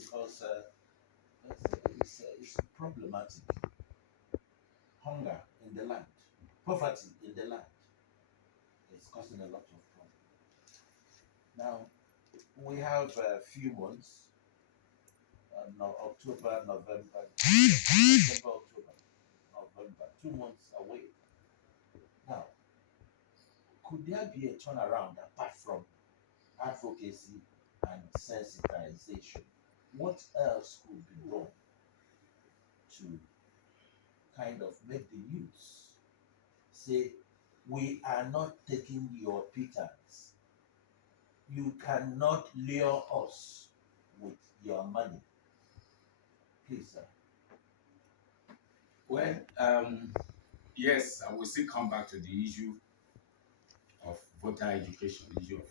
because it's problematic. Hunger in the land, poverty in the land is causing a lot of problems. Now, we have a few months, no, October, November, September, October, November, 2 months away. Now, could there be a turnaround apart from advocacy and sensitization? What else could be done to kind of make the youths say, we are not taking your pittance. You cannot lure us with your money. Please, sir. Well, yes, I will still come back to the issue of voter education, issue of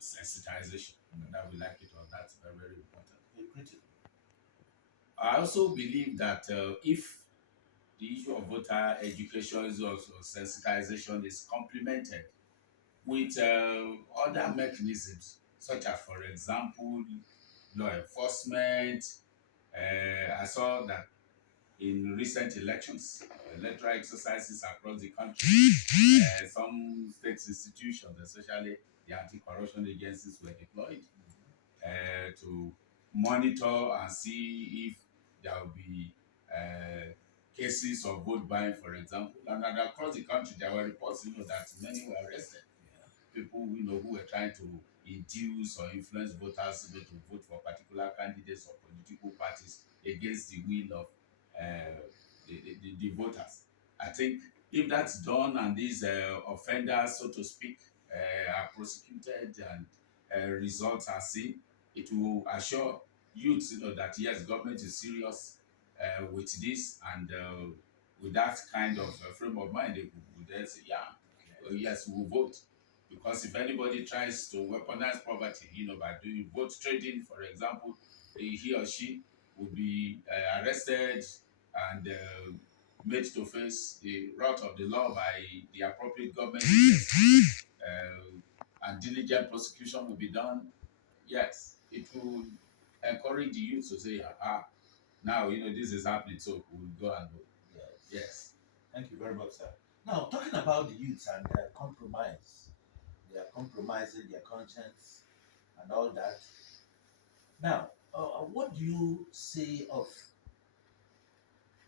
sensitization, whether we like it or not. That's very, very important. Critical. I also believe that if the issue of voter education is also sensitization is complemented with other mechanisms, such as, for example, law enforcement. I saw that in recent elections, electoral exercises across the country, some state institutions, especially the anti-corruption agencies, were deployed to monitor and see if there will be cases of vote buying, for example. And across the country, there were reports, that many were arrested. People, who were trying to induce or influence voters, to vote for particular candidates or political parties against the will of the voters. I think if that's done and these offenders, so to speak, are prosecuted and results are seen, it will assure youths, that yes, government is serious with this, and with that kind of frame of mind, they would then say, yeah, yes, we'll vote. Because if anybody tries to weaponize poverty, by doing vote trading, for example, he or she will be arrested and made to face the wrath of the law by the appropriate government agency, and diligent prosecution will be done. Yes, it will encourage the youth to say, now, this is happening, so we'll go and vote. Yes. Yes. Thank you very much, sir. Now, talking about the youths and their compromise, they are compromising their conscience and all that. Now, what do you say of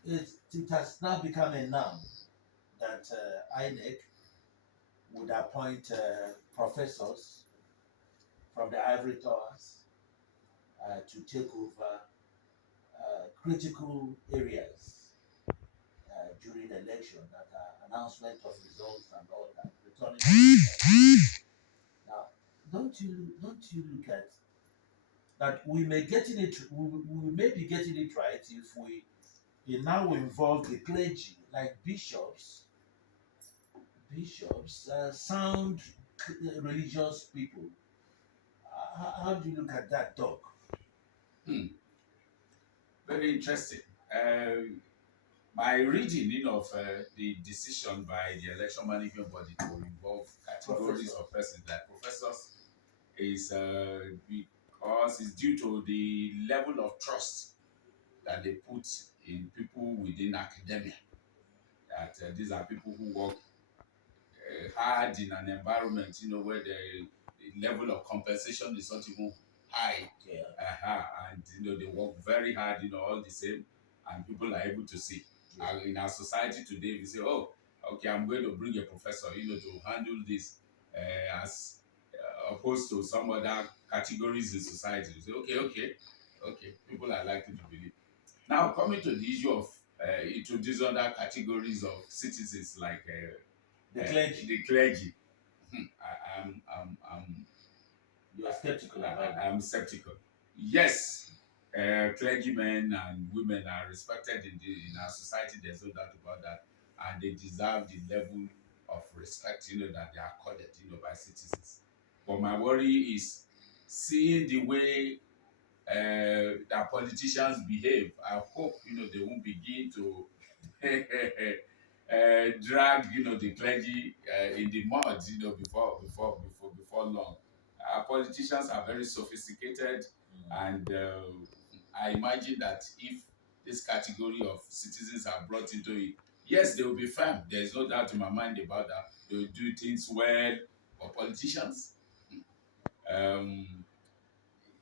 it? It has now become a norm that INEC would appoint professors from the ivory towers to take over critical areas during election, that announcement of results and all that, returning of results. Now, don't you look at that we may getting it we may be getting it right if we now involve the clergy, like bishops, sound religious people. How do you look at that, Doc? Hmm. Very interesting. My reading, of the decision by the election management body to involve categories of persons like professors is because it's due to the level of trust that they put in people within academia. That these are people who work hard in an environment, where the level of compensation is not even high. Yeah. And they work very hard, all the same, and people are able to see. Yeah. In our society today, we say, oh, okay, I'm going to bring a professor, to handle this, as opposed to some other categories in society. We say, okay, people are likely to believe. Now, coming to the issue of introducing other categories of citizens like The clergy. the clergy. I'm You're skeptical about that. I'm skeptical. Yes, clergymen and women are respected in our society. There's no doubt about that, and they deserve the level of respect, that they are accorded, by citizens. But my worry is seeing the way that politicians behave. I hope, they won't begin to drag, the clergy in the mud, before long. Our politicians are very sophisticated. And I imagine that if this category of citizens are brought into it, yes, they will be firm. There's no doubt in my mind about that. They will do things well. For politicians, um,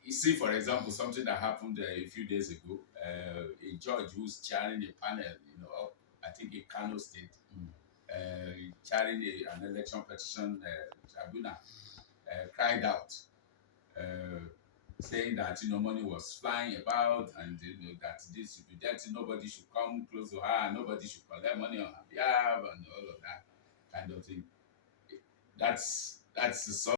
you see, for example, something that happened a few days ago, a judge who's chairing a panel, I think in Kano State, chairing an election petition tribunal, cried out, uh, saying that money was flying about, and that this should be dirty, nobody should come close to her, nobody should collect money on her behalf, and all of that kind of thing. That's